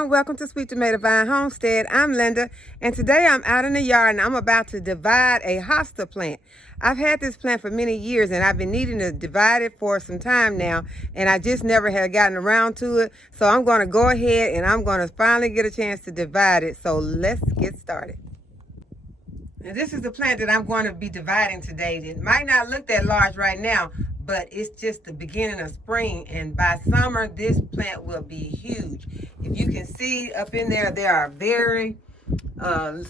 everyone, welcome to Sweet Tomato Vine Homestead. I'm Linda, and today I'm out in the yard and I'm about to divide a hosta plant. I've had this plant for many years and I've been needing to divide it for some time now, and I just never had gotten around to it. So I'm going to go ahead and I'm going to finally get a chance to divide it. So let's get started. And this is the plant that I'm going to be dividing today. It might not look that large right now, but it's just the beginning of spring, and by summer this plant will be huge. If you can see up in there, there are very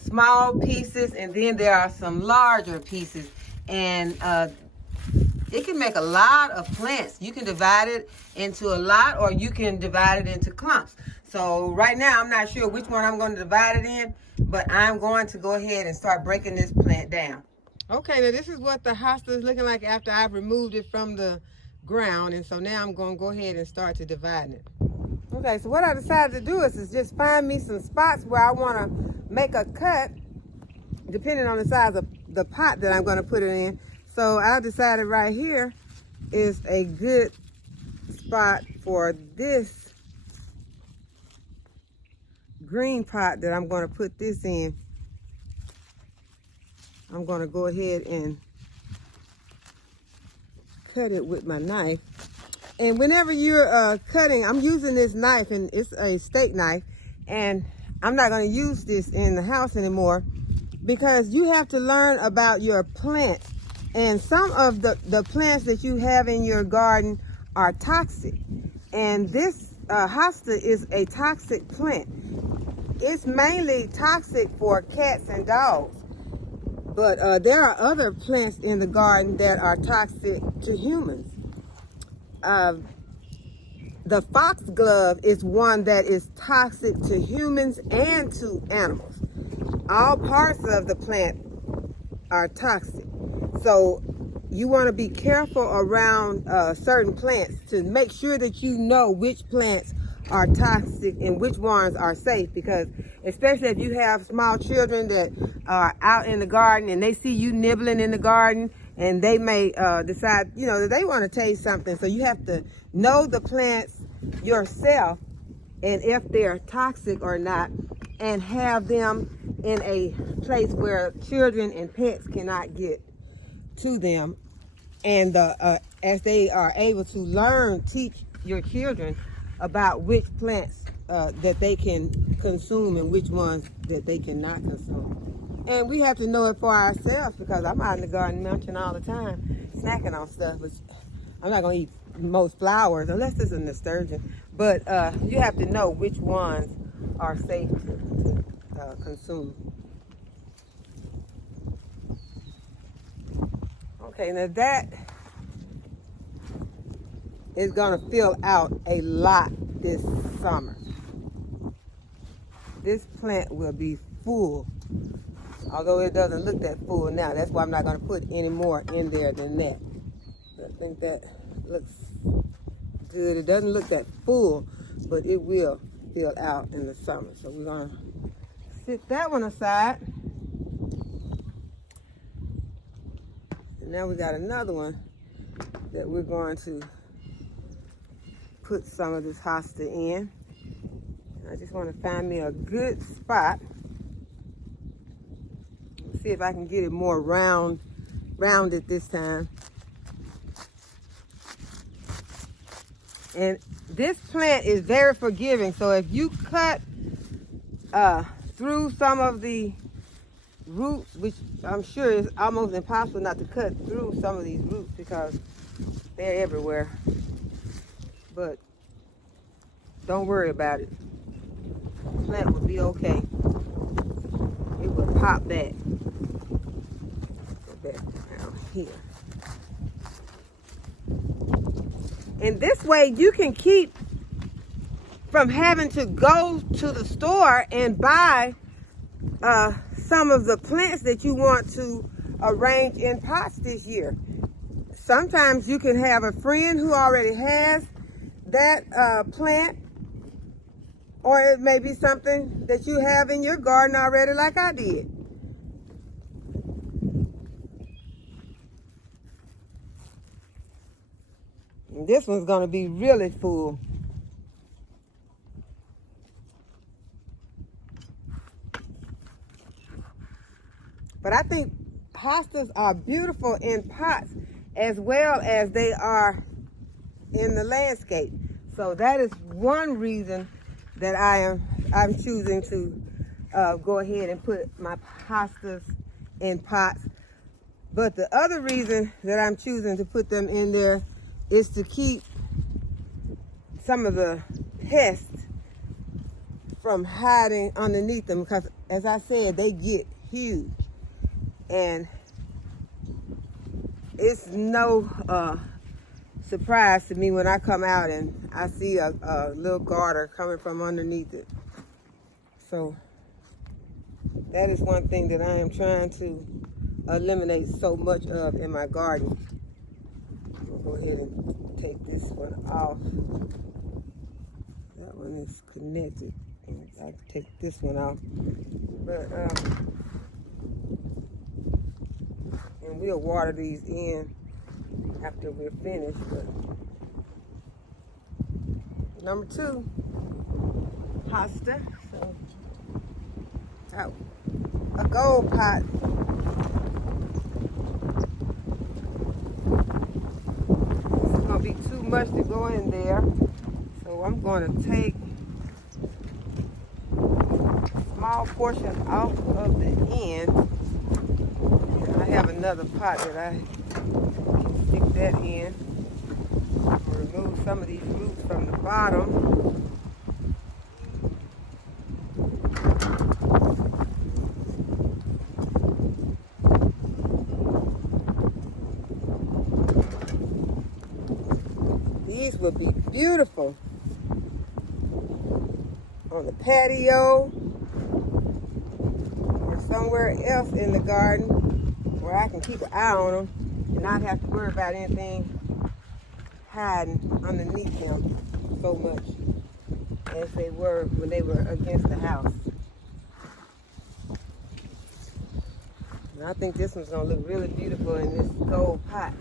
small pieces, and then there are some larger pieces, and it can make a lot of plants. You can divide it into a lot, or you can divide it into clumps. So right now I'm not sure which one I'm going to divide it in, but I'm going to go ahead and start breaking this plant down. Okay, now this is what the hosta is looking like after I've removed it from the ground, and so now I'm going to go ahead and start to divide it. Okay, so what I decided to do is just find me some spots where I want to make a cut, depending on the size of the pot that I'm going to put it in. So I decided right here is a good spot for this green pot that I'm going to put this in. I'm going to go ahead and cut it with my knife. And whenever you're cutting, I'm using this knife, and it's a steak knife, and I'm not going to use this in the house anymore because you have to learn about your plants. And some of the plants that you have in your garden are toxic. And this hosta is a toxic plant. It's mainly toxic for cats and dogs. But there are other plants in the garden that are toxic to humans. The foxglove is one that is toxic to humans and to animals. All parts of the plant are toxic. So you want to be careful around certain plants to make sure that you know which plants are toxic and which ones are safe, because especially if you have small children that are out in the garden and they see you nibbling in the garden, and they may decide, that they want to taste something. So you have to know the plants yourself and if they're toxic or not, and have them in a place where children and pets cannot get to them. And as they are able to teach your children about which plants that they can consume and which ones that they cannot consume. And we have to know it for ourselves, because I'm out in the garden munching all the time, snacking on stuff, but I'm not going to eat most flowers unless it's a nasturtium. But you have to know which ones are safe to consume. Okay, now that is going to fill out a lot this summer. This plant will be full, although it doesn't look that full now. That's why I'm not going to put any more in there than that. But I think that looks good. It doesn't look that full, but it will fill out in the summer. So we're going to sit that one aside. And now we got another one that we're going to put some of this hosta in. I just want to find me a good spot. See if I can get it more rounded this time. And this plant is very forgiving, so if you cut through some of the roots, which I'm sure is almost impossible not to cut through some of these roots because they're everywhere, but don't worry about it. The plant will be okay. It will pop back. Go back down here. And this way you can keep from having to go to the store and buy some of the plants that you want to arrange in pots this year. Sometimes you can have a friend who already has that plant, or it may be something that you have in your garden already, like I did. And this one's going to be really full. But I think hostas are beautiful in pots as well as they are in the landscape. So that is one reason that I'm choosing to go ahead and put my hostas in pots. But the other reason that I'm choosing to put them in there is to keep some of the pests from hiding underneath them, because as I said, they get huge. And it's no surprise to me when I come out and I see a little garter coming from underneath it. So that is one thing that I am trying to eliminate so much of in my garden. I'll go ahead and take this one off. That one is connected. I can take this one off. But and we'll water these in after we're finished. But number 2, hosta. So a gold pot. It's gonna be too much to go in there, so I'm gonna take a small portion off of the end. And I have another pot that I can stick that in. Remove some of these roots from the bottom. These would be beautiful on the patio or somewhere else in the garden where I can keep an eye on them and not have to worry about anything hiding underneath them so much as they were when they were against the house. And I think this one's gonna look really beautiful in this gold pot.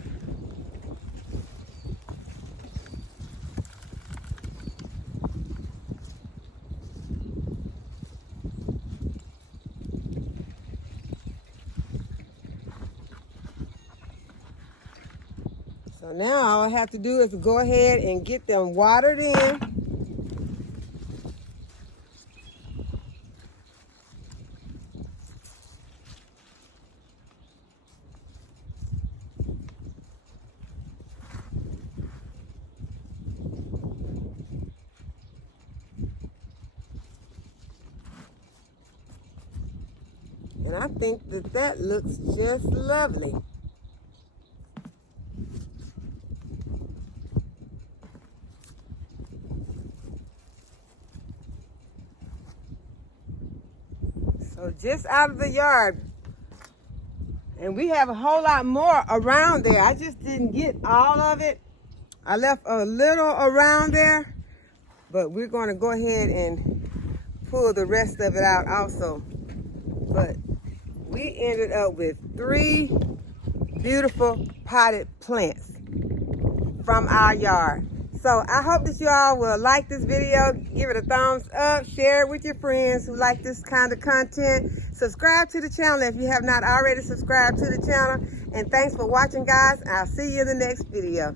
So now all I have to do is go ahead and get them watered in. And I think that that looks just lovely. So just out of the yard. And we have a whole lot more around there. I just didn't get all of it. I left a little around there, but we're going to go ahead and pull the rest of it out also. But we ended up with 3 beautiful potted plants from our yard. So I hope that you all will like this video, give it a thumbs up, share it with your friends who like this kind of content. Subscribe to the channel if you have not already subscribed to the channel. And thanks for watching, guys. I'll see you in the next video.